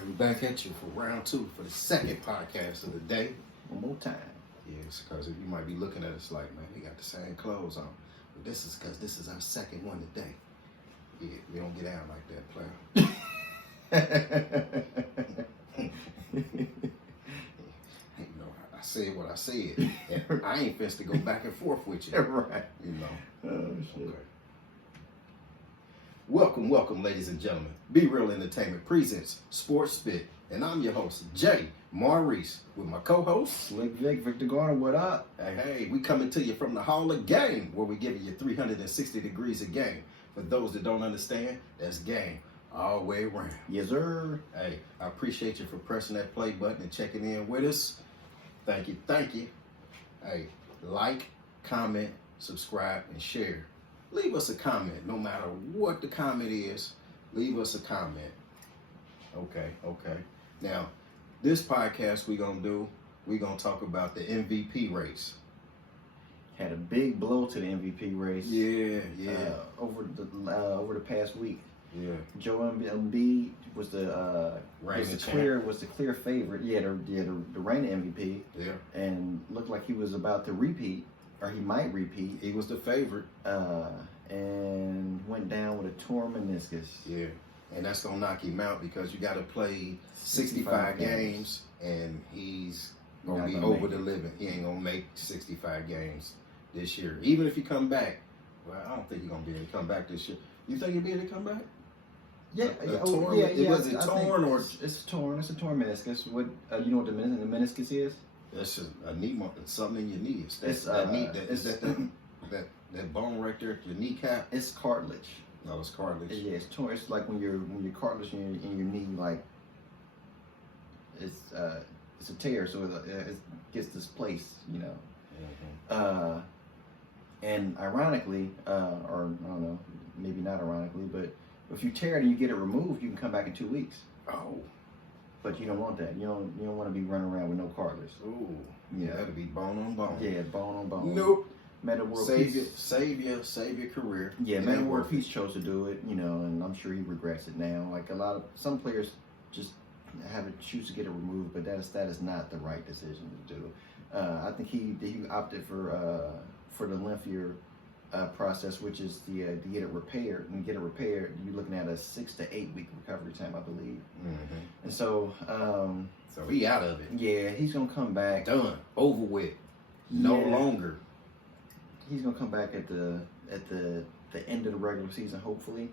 right, we're back at you for round two for the second podcast of the day. One more time. Yes, because you might be looking at us like, man, we got the same clothes on. But this is because this is our second one today. Yeah, we don't get out like that, player. You know, I said what I said. And I ain't fixed to go back and forth with you. Right. You know. Oh, shit. Okay. Welcome, ladies and gentlemen. Be Real Entertainment presents Sports Spit, and I'm your host, Jay Maurice, with my co-host, Slick Vic, Victor Garner, what up? Hey, we coming to you from the Hall of Game, where we giving you 360 degrees of game. For those that don't understand, that's game all the way around. Yes, sir. Hey, I appreciate you for pressing that play button and checking in with us. Thank you. Hey, like, comment, subscribe, and share. Leave us a comment, no matter what the comment is. Leave us a comment. Okay. Now, this podcast we're gonna talk about the MVP race. Had a big blow to the MVP race. Yeah. Over the past week. Yeah. Joel Embiid was the clear favorite. Yeah, the reigning MVP. Yeah. And looked like he was about to repeat, or he might repeat. He was the favorite. And went down with a torn meniscus. Yeah. And that's gonna knock him out because you got to play 65 games, and he's gonna be over the limit. He ain't gonna make 65 games this year. Even if he come back, well, I don't think he's gonna be able to come back this year. You think he'll be able to come back? Yeah, Was it torn or? It's torn. It's a torn meniscus. What you know what the meniscus is? That's just a knee mark. Something in your knee. Is that bone right there at your kneecap? It's cartilage. No, it's cartilage. Yeah, it's torn. It's like when your cartilage in your knee, like it's a tear, so it gets displaced, you know. Mm-hmm. And ironically, or I don't know, maybe not ironically, but if you tear it and you get it removed, you can come back in 2 weeks. Oh. But you don't want that. You don't want to be running around with no cartilage. Ooh. Yeah. That'll be bone on bone. Yeah, bone on bone. Nope. Meta World Save your career. Yeah, Meta World Peace chose to do it, you know, and I'm sure he regrets it now. Like some players just choose to get it removed, but that is not the right decision to do. I think he opted for the lengthier process, which is to get it repaired. And get it repaired, you're looking at a 6 to 8 week recovery time, I believe. Mm-hmm. And so, so he out of it. Yeah, he's gonna come back. Done. Over with. No longer. He's gonna come back at the end of the regular season, hopefully,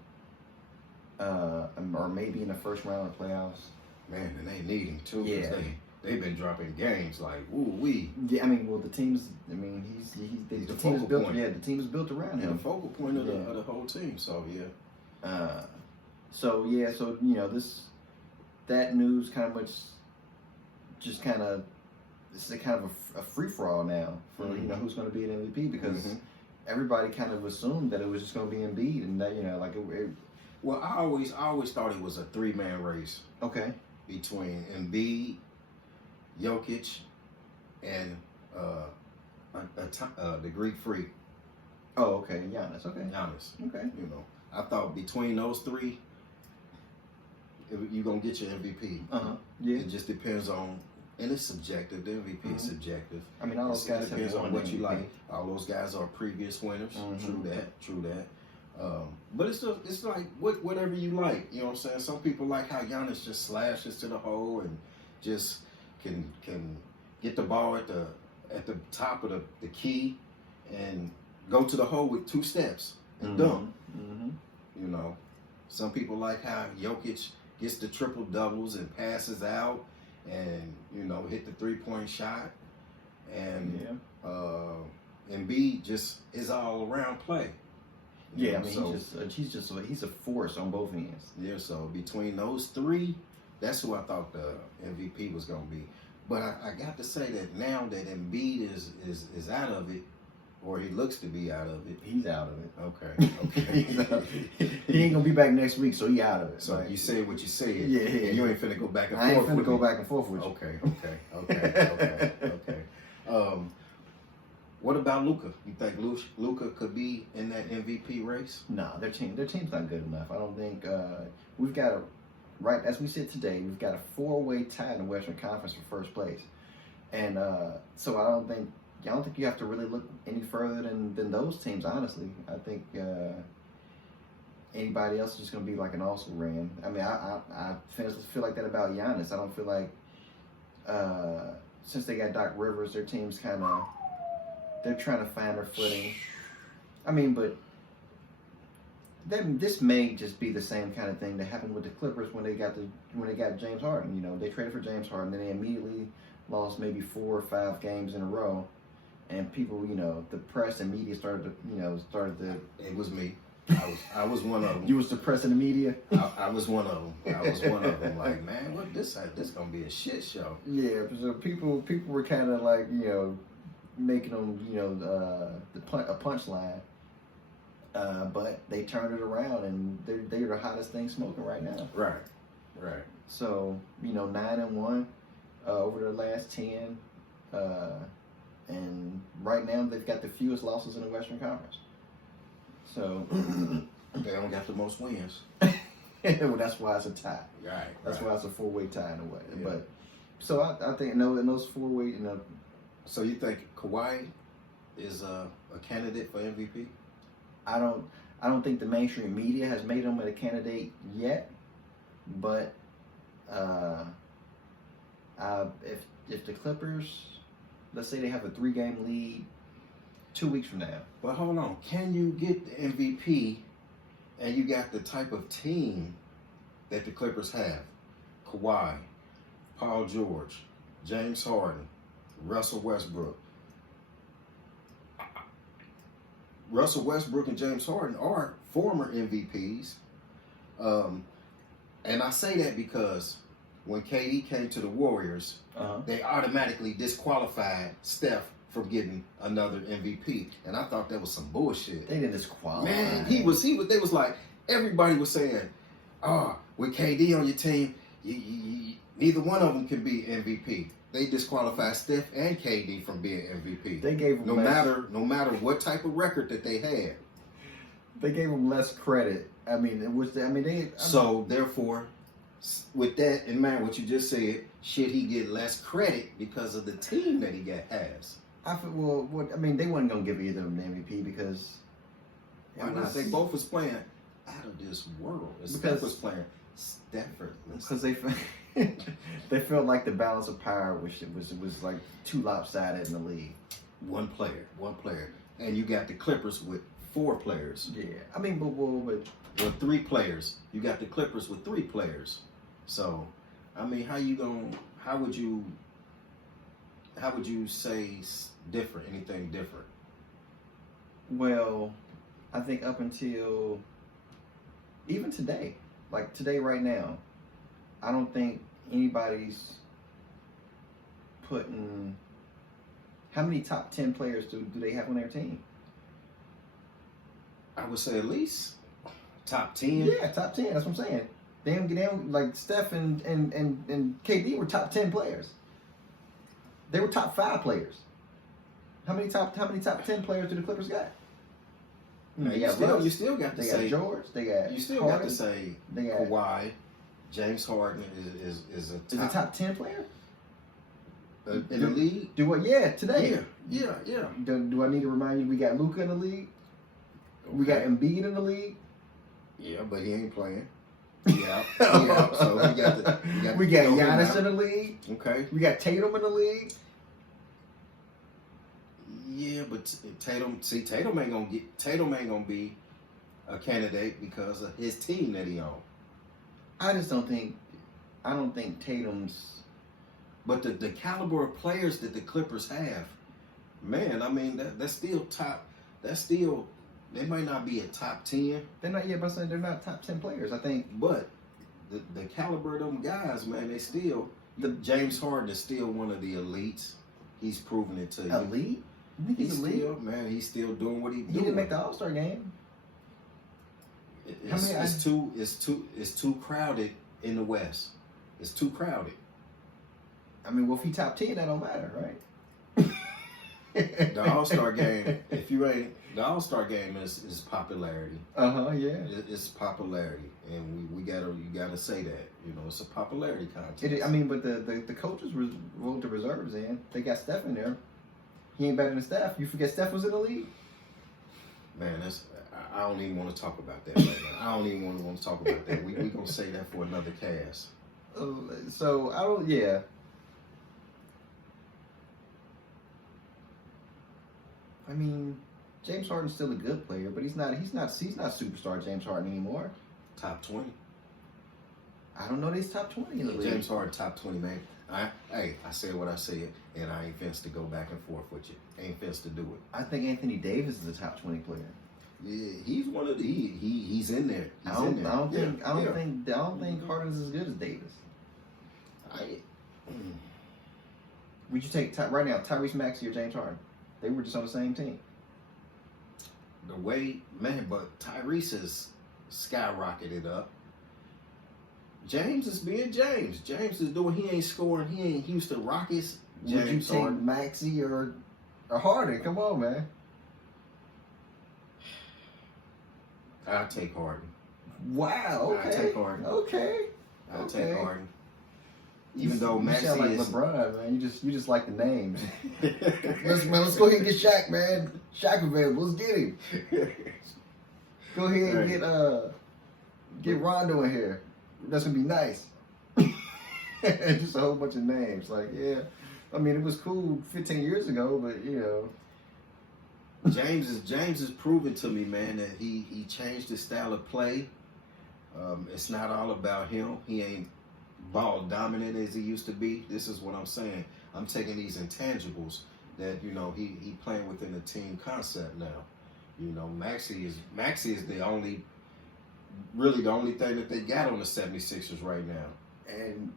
or maybe in the first round of playoffs. Man, and they need him too. Yeah, they've been dropping games like woo-wee. Yeah, I mean, well, the team's. I mean, he's the team is built. Point. Yeah, the team is built around him. The focal point of the whole team. So yeah. So you know that news kind of it's kind of a free for all now for you know who's going to be an MVP because everybody kind of assumed that it was just going to be Embiid and that Well, I always thought it was a 3-man race. Okay. Between Embiid, Jokic, and the Greek Freak. Oh, okay, Giannis. Okay. Giannis. Okay. You know, I thought between those three, you're gonna get your MVP. Yeah. It just depends on. And it's subjective. The MVP is subjective. I mean, all those guys depends on what you MVP. like. All those guys are previous winners. True that. But it's like whatever you like. You know what I'm saying? Some people like how Giannis just slashes to the hole and just can get the ball at the top of the key and go to the hole with 2 steps and dunk. You know, some people like how Jokic gets the triple doubles and passes out. And you know, hit the 3-point shot, and Embiid just is all around play. Yeah, I mean, he's a force on both ends. Yeah, so between those 3, that's who I thought the MVP was gonna be. But I got to say that now that Embiid is out of it, or he looks to be out of it. He's out of it. Okay. He ain't gonna be back next week, so he out of it. So you said what you said. Yeah. You ain't finna go back and forth. I ain't finna go back and forth with you. Okay. What about Luka? You think Luka could be in that MVP race? Nah, their team's not good enough. I don't think we've got right as we sit today, we've got a 4-way tie in the Western Conference for first place, and so I don't think you have to really look any further than those teams. Honestly, I think anybody else is just going to be like an also ran. I mean, I feel like that about Giannis. I don't feel like since they got Doc Rivers, their team's they're trying to find their footing. I mean, but this may just be the same kind of thing that happened with the Clippers when they got James Harden. You know, they traded for James Harden, then they immediately lost maybe 4 or 5 games in a row, and people, you know, the press and media started to. It was me. I was one of them. You was the press and the media. I was one of them. Like, man, what this gonna be a shit show. Yeah, so people were kind of like, you know, making them, you know, a punchline. But they turned it around, and they're the hottest thing smoking right now. Right. So, you know, 9-1 over their last 10, and right now they've got the fewest losses in the Western Conference. So they don't got the most wins. Well, that's why it's a tie. Right. That's why it's a 4-way tie in a way. Yeah. But so I think in those 4-way, you know. So you think Kawhi is a candidate for MVP? I don't think the mainstream media has made him a candidate yet, but if the Clippers, let's say they have a 3-game lead 2 weeks from now. But hold on, can you get the MVP and you got the type of team that the Clippers have? Kawhi, Paul George, James Harden, Russell Westbrook. Russell Westbrook and James Harden are former MVPs. And I say that because when KD came to the Warriors, they automatically disqualified Steph from getting another MVP. And I thought that was some bullshit. They didn't disqualify. Man, they was like, everybody was saying, with KD on your team, neither one of them can be MVP. They disqualified Steph and KD from being MVP. They gave them no matter what type of record that they had. They gave them less credit. I mean, So therefore, with that in mind, what you just said, should he get less credit because of the team that he has? I feel they wasn't gonna give either of them an MVP because why not? They both was playing out of this world. Steph was playing effortless because they felt like the balance of power was like too lopsided in the league. One player, and you got the Clippers with 4 players. Yeah, I mean, but with 3 players, you got the Clippers with 3 players. So, I mean, how would you say anything different? Well, I think up until even today, like today right now, I don't think anybody's putting. How many top 10 players do they have on their team? I would say at least top 10. Yeah, top 10. That's what I'm saying. They don't like Steph and KD were top 10 players. They were top 5 players. How many top 10 players do the Clippers got? You still got to they say got George. They got you still Harden, got to say they got Kawhi, James Harden is a top 10 player in the league. Do what? Yeah, today. Yeah. Do I need to remind you? We got Luka in the league. Okay. We got Embiid in the league. Yeah, but he ain't playing. Yeah. So we got Giannis in the league. Okay. We got Tatum in the league. Yeah, but Tatum ain't gonna be a candidate because of his team that he on. I don't think Tatum's. But the caliber of players that the Clippers have, man, I mean that's still top. That's still. They might not be a top 10. They're not yet, but they're not top 10 players, I think. But the caliber of them guys, man, they still. James Harden is still one of the elites. He's proven it to you. Elite? You think he's elite? He's still doing what he's doing. He didn't make the All-Star game. It's too crowded in the West. It's too crowded. I mean, well, if he top 10, that don't matter, right? The All-Star game, if you ain't The All-Star game is popularity. Yeah. It's popularity, and you gotta say that. You know, it's a popularity contest. But the coaches rolled the reserves in. They got Steph in there. He ain't better than Steph. You forget Steph was in the league. Man, I don't even want to talk about that right now. I don't even want to talk about that. We gonna say that for another cast. So I don't. Yeah. I mean, James Harden's still a good player, but he's not superstar James Harden anymore. Top 20. I don't know that he's top 20 in the league. James Harden top 20, man. I said what I said, and I ain't fenced to go back and forth with you. Ain't fenced to do it. I think Anthony Davis is a top 20 player. Yeah, he's one of the he's in there. I don't think Harden's as good as Davis. Would you take right now Tyrese Maxey or James Harden? They were just on the same team. The way, man, but Tyrese has skyrocketed up. James is being James. James is doing. He ain't scoring. He ain't Houston Rockets. James Would you take Harden. Maxey or Harden? Come on, man. I'll take Harden. Wow. Okay. I'll take Harden. Okay. I'll take Harden. Even though Maxey sound like is LeBron, man. You just like the names. Let's go ahead and get Shaq, man. Shaq available. Let's get him. Go ahead and get Rondo in here. That's gonna be nice. Just a whole bunch of names. Like, yeah. I mean, it was cool 15 years ago, but you know. James is proving to me, man, that he changed his style of play. It's not all about him. He ain't ball dominant as he used to be. This is what I'm saying. I'm taking these intangibles that, you know, he playing within the team concept now. You know, Maxey is the only thing that they got on the 76ers right now. And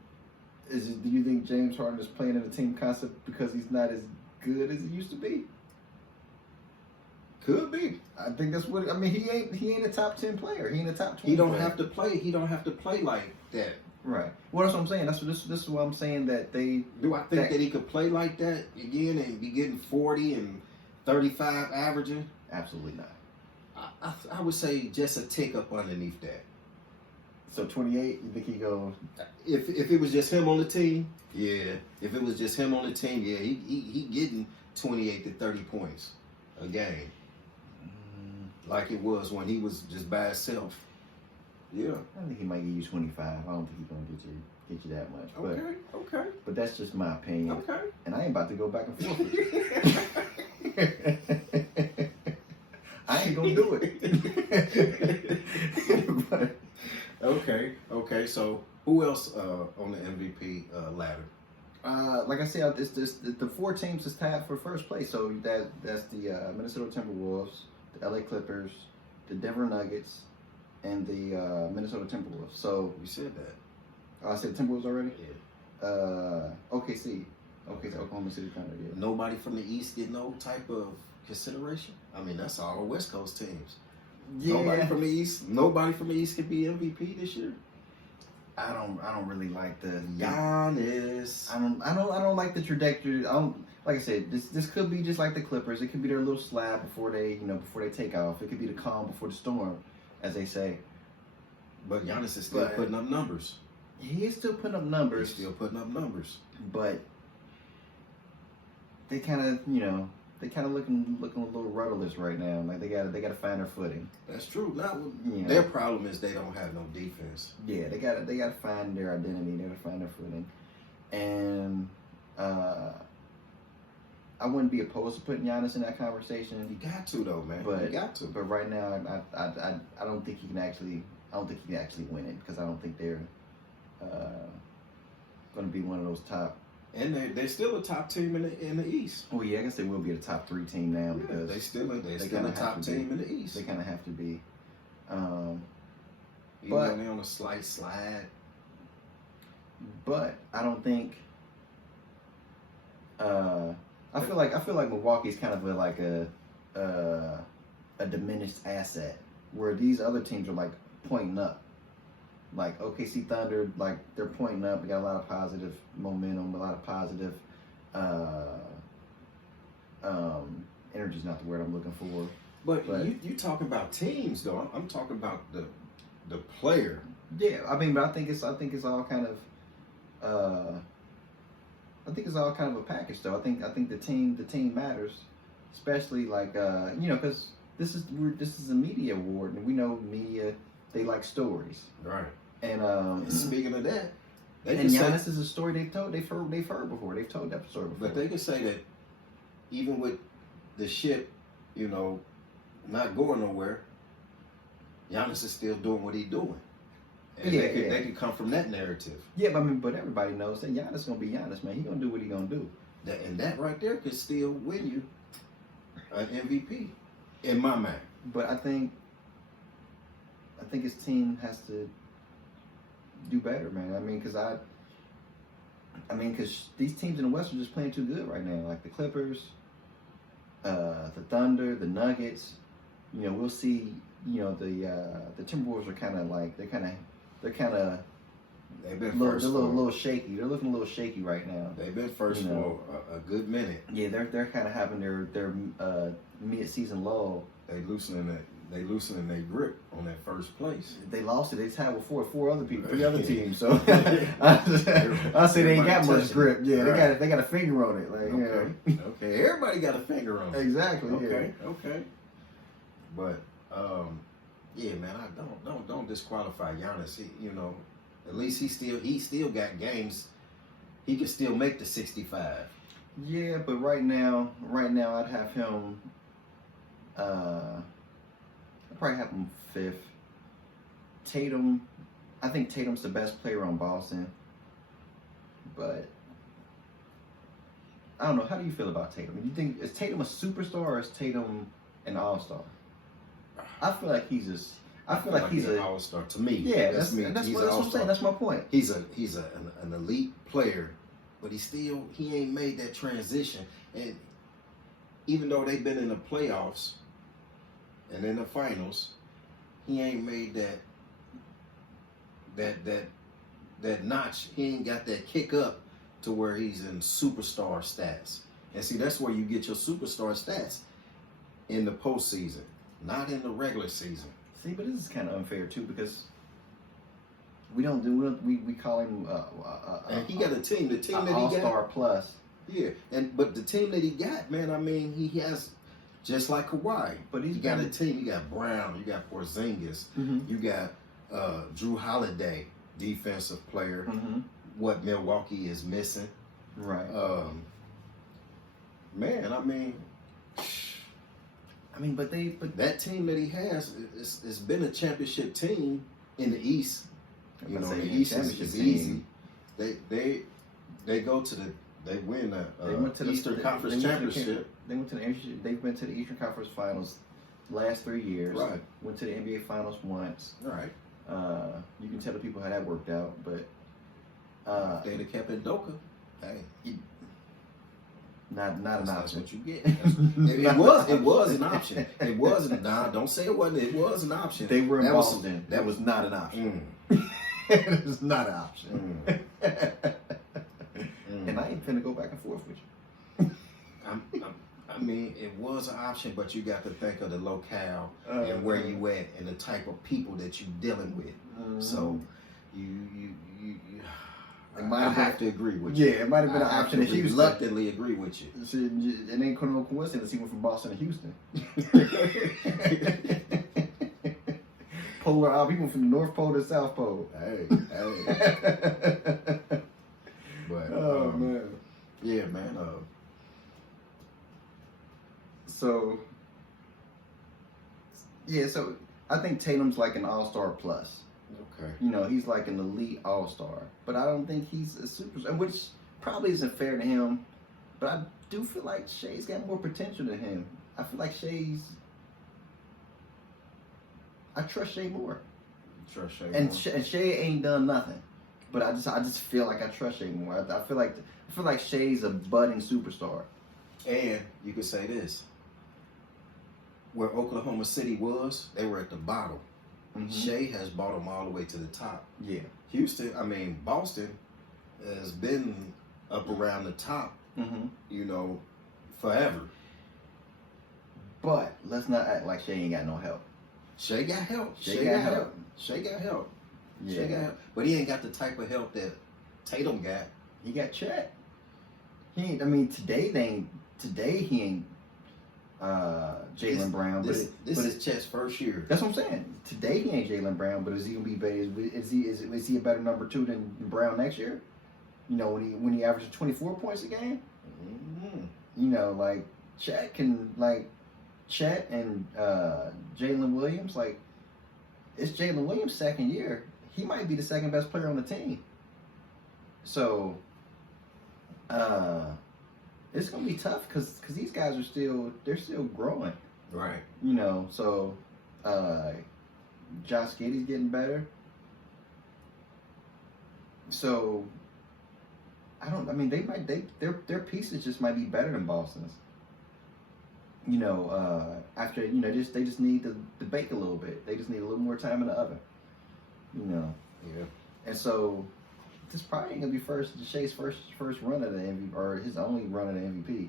do you think James Harden is playing in the team concept because he's not as good as he used to be? Could be. I think that's what. I mean, he ain't a top 10 player. He ain't a top 20. He don't have to play. He don't have to play like that. Right. Well, that's what I'm saying. This is what I'm saying that they. Do I think that he could play like that again and be getting 40 and 35 averaging? Absolutely not. I would say just a tick up underneath that. So 28, you think he goes? If it was just him on the team, yeah. If it was just him on the team, yeah, he getting 28 to 30 points a game, like it was when he was just by himself. Yeah. I think he might give you 25. I don't think he's gonna get you that much. Okay. But that's just my opinion. Okay. And I ain't about to go back and forth with you. I ain't gonna do it. But, Okay. So who else on the MVP ladder? like I said, the four teams is tied for first place. So that's the Minnesota Timberwolves, the LA Clippers, the Denver Nuggets, and the Minnesota Timberwolves. So You said that. I said Timberwolves already. Yeah. OKC, Oklahoma City Thunder. Yeah. Nobody from the East get no type of consideration. I mean, that's all the West Coast teams. Yeah. Nobody from the East could be MVP this year. I don't really like the Giannis. I don't like the trajectory. Like I said, this could be just like the Clippers. It could be their little slab before they take off. It could be the calm before the storm, as they say. But Giannis is still putting up numbers. He is still putting up numbers. He's still putting up numbers. But they kind of looking a little rudderless right now. Like they got to find their footing. That's true. Now, You know. their problem is they don't have no defense. Yeah, they got to find their identity. They got to find their footing. And I wouldn't be opposed to putting Giannis in that conversation. You got to though, man. But you got to. But right now, I don't think he can actually. I don't think he can actually win it because I don't think they're going to be one of those top. And they're still a top team in the East. Oh yeah, I guess they will be a top 3 team now Yeah, because they still a kinda top have to team be. in the East. They kind of have to be. Even but- though they're on a slight slide. But I don't think. I feel like Milwaukee's kind of a diminished asset, where these other teams are like pointing up. Like OKC Thunder, like they're pointing up. We got a lot of positive momentum, a lot of positive energy's not the word I'm looking for. But you talking about teams though. I'm talking about the player. Yeah, I mean, but I think it's all kind of a package though. I think the team matters, especially like because this is a media award, and we know media, they like stories, Right. and Speaking of that, and Giannis is a story they've heard before. They've told that story before. but they can say that even with the ship, not going nowhere, Giannis is still doing what he's doing. And they can come from that narrative. Yeah, but everybody knows that Giannis gonna be Giannis, man. He gonna do what he gonna do. That right there could still win you an MVP, in my mind. But I think his team has to do better, man. I mean, because these teams in the West are just playing too good right now. Like the Clippers, the Thunder, the Nuggets. We'll see. The Timberwolves are kind of like they've been first. They're a little shaky. They're looking a little shaky right now. They've been first for a good minute. Yeah, they're kind of having their mid-season lull. They loosening their grip on that first place. They lost it. They tied with three other teams. So I say they ain't got much grip. Yeah, right. They got a finger on it. Like, okay, everybody got a finger on it. Exactly. Okay. But yeah, man, I don't disqualify Giannis. At least he still got games. He can still make the 65. Yeah, but right now I'd have him. I'd probably have him 5th. Tatum, I think Tatum's the best player on Boston. But I don't know. How do you feel about Tatum? Do you think is Tatum a superstar or is Tatum an all-star? I feel like he's an all-star to me. Yeah, that's what I'm saying. That's my point. He's an elite player, but he ain't made that transition. And even though they've been in the playoffs and in the finals, he ain't made that notch. He ain't got that kick up to where he's in superstar stats. And see, that's where you get your superstar stats in the postseason, not in the regular season. See, but this is kind of unfair too because we call him and he got a team. The team that he got, all-star plus. Yeah, but the team that he got, man, I mean, he has just like Kawhi. But he got a team. You got Brown, you got Porzingis, you got Drew Holiday, defensive player. What Milwaukee is missing, right? Man, I mean, but that team that he has, it's been a championship team in the East. The East is easy. They go to they win the Eastern Conference Championship. They've been to the Eastern Conference Finals the last 3 years. Right. Went to the NBA Finals once. Right. You can tell the people how that worked out, but they'd have kept Udoka. Hey. Not an option. That's what you get. It was an option. It wasn't. Nah, don't say it wasn't. It was an option. They were in Boston. That was not an option. It was not an option. And I ain't finna go back and forth with you. I mean, it was an option, but you got to think of the locale and where you at and the type of people that you dealing with. So I have to agree with you. Yeah, it might have been an option in Houston. Reluctantly agree with you. It ain't no coincidence he went from Boston to Houston. Polar people from the North Pole to the South Pole. Hey. But man. Yeah, man. So I think Tatum's like an all-star plus. Okay. He's like an elite all-star, but I don't think he's a superstar, which probably isn't fair to him. But I do feel like Shai's got more potential than him. I feel like I trust Shai more. Trust Shai and more. And Shai ain't done nothing, but I just feel like I trust Shai more. I feel like Shai's a budding superstar. And you could say this: where Oklahoma City was, they were at the bottom. Shai has brought them all the way to the top. Yeah. Boston has been up around the top, forever. But let's not act like Shea ain't got no help. Shea got help. Shea got help. Shea got help. Yeah. Shea got help. But he ain't got the type of help that Tatum got. He got Chet. He ain't. I mean, today he ain't Jaylen Brown. This but is Chet's first year. That's what I'm saying. Today he ain't Jaylen Brown, but is he gonna be? Is he a better number 2 than Brown next year? You know, when he averages 24 points a game. Mm-hmm. You know, like Chet and Jalen Williams. Like, it's Jalen Williams' second year. He might be the second best player on the team. So, it's gonna be tough because these guys are still growing. Right. You know, so Josh Giddey's getting better. So their pieces just might be better than Boston's. You know, after they just need to bake a little bit. They just need a little more time in the oven. You know. Yeah. And so this probably ain't gonna be Shea's first run at the MVP, or his only run at the MVP.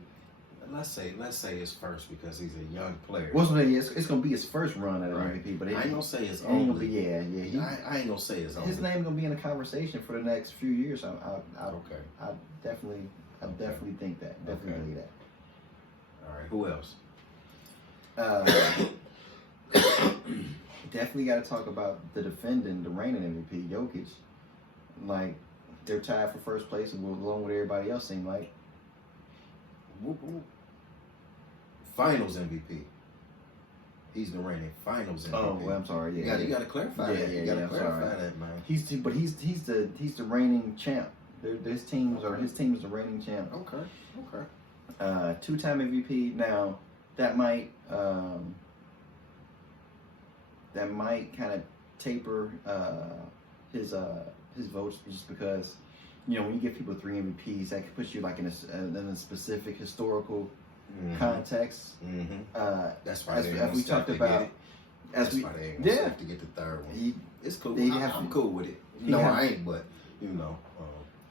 Let's say his first because he's a young player. Well, it's gonna be his first run at the MVP, but I ain't gonna say his only. only. Yeah. I ain't gonna say his only. His name gonna be in the conversation for the next few years. Okay. I definitely think that. Definitely believe that. All right. Who else? Definitely got to talk about the reigning MVP, Jokic. Like, they're tied for first place along with everybody else. Seem like. Whoop, whoop. Finals MVP. He's the reigning Finals MVP. Oh, well, I'm sorry. Yeah, you got to clarify that. You got to clarify that, man. He's the reigning champ. His team is the reigning champ. Okay. 2-time MVP. Now that might kind of taper his votes, just because, you know, when you give people 3 MVPs, that puts you like in a specific historical context. Mm-hmm. That's why as we talked about. That's why they ain't gonna to get the third one. It's cool. I'm cool with it. No, I ain't, but you know,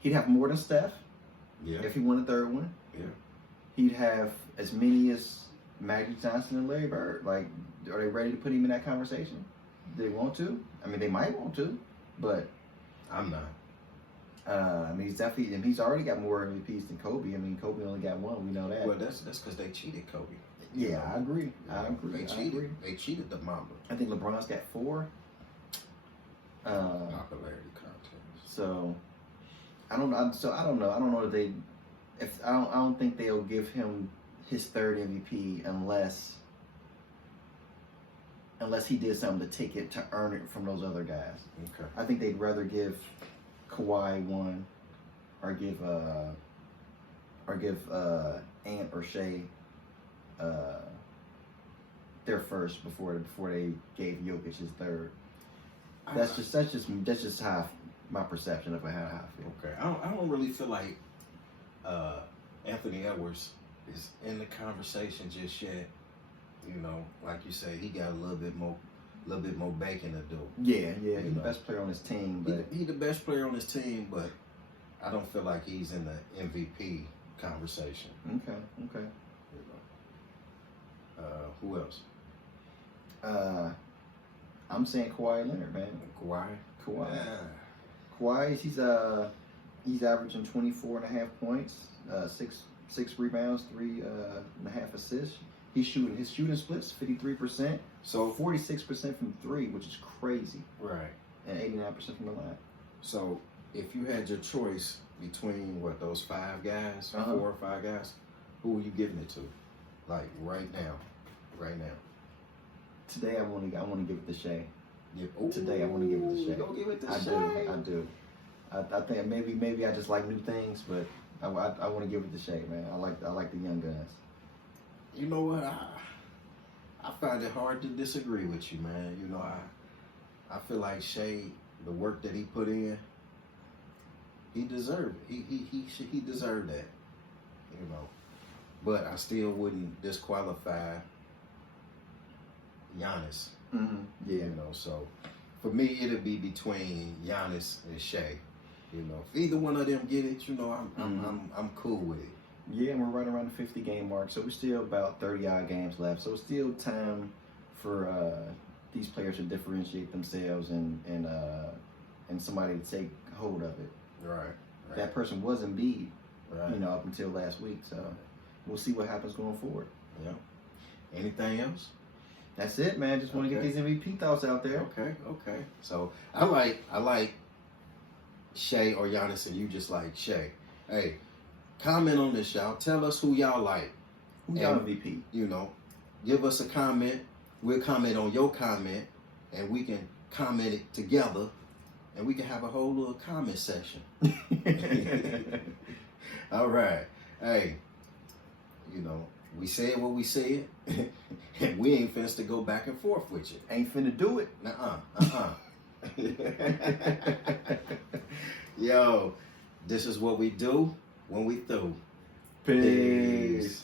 he'd have more than Steph. Yeah. If he won a third one. Yeah. He'd have as many as Magic Johnson and Larry Bird. Like, are they ready to put him in that conversation? They want to. I mean, they might want to, but I'm not. I mean, he's already got more MVPs than Kobe. I mean, Kobe only got 1. We know that. Well, that's because they cheated Kobe. Yeah, I agree. They cheated the Mamba. I think LeBron's got 4. Popularity contest. So I don't know. I don't know. I don't know if they. I don't think they'll give him his 3rd MVP unless he did something to earn it from those other guys. Okay. I think they'd rather give Kawhi 1, or give Ant or Shea their first before they gave Jokic his 3rd. That's just how my perception of how I feel. Okay. I don't really feel like Anthony Edwards is in the conversation just yet. You know, like you say, he got a little bit more baking to do. Yeah, he's the best player on his team, but he's the best player on his team, but I don't feel like he's in the MVP conversation. Okay. You know. Who else? I'm saying Kawhi Leonard, man. Kawhi. Yeah. Kawhi, he's averaging 24.5 points, 6 rebounds, 3.5 assists. His shooting splits 53%, so 46% from 3, which is crazy. Right. And 89% from the line. So if you had your choice between those 5 guys, 4 or 5 guys, who are you giving it to? Like right now. Today I want to give it to Shea. Yeah. Today I want to give it to Shea. Go give it to I Shea. do. I think maybe I just like new things, but I want to give it to Shea, man. I like the young guys. You know what? I find it hard to disagree with you, man. You know, I feel like Shea, the work that he put in, he deserved it. He deserved that. You know, but I still wouldn't disqualify Giannis. Mm-hmm. Yeah. You know, so for me, it'd be between Giannis and Shea. You know, if either one of them get it, you know, I'm cool with it. Yeah, and we're right around the 50 game mark, so we're still about 30 odd games left. So it's still time for these players to differentiate themselves and somebody to take hold of it. Right. That person was Embiid, Right. you know, up until last week. So we'll see what happens going forward. Yeah. Anything else? That's it, man. Just want to get Okay. these MVP thoughts out there. Okay. So I like Shea or Giannis, and you just like Shea. Hey, comment on this, y'all. Tell us who y'all like. Who's y'all And, MVP? You know, give us a comment. We'll comment on your comment, and we can comment it together, and we can have a whole little comment section. All right. Hey, you know, we said what we said, and we ain't finished to go back and forth with you. Ain't finna do it. Yo, this is what we do when we through. Peace.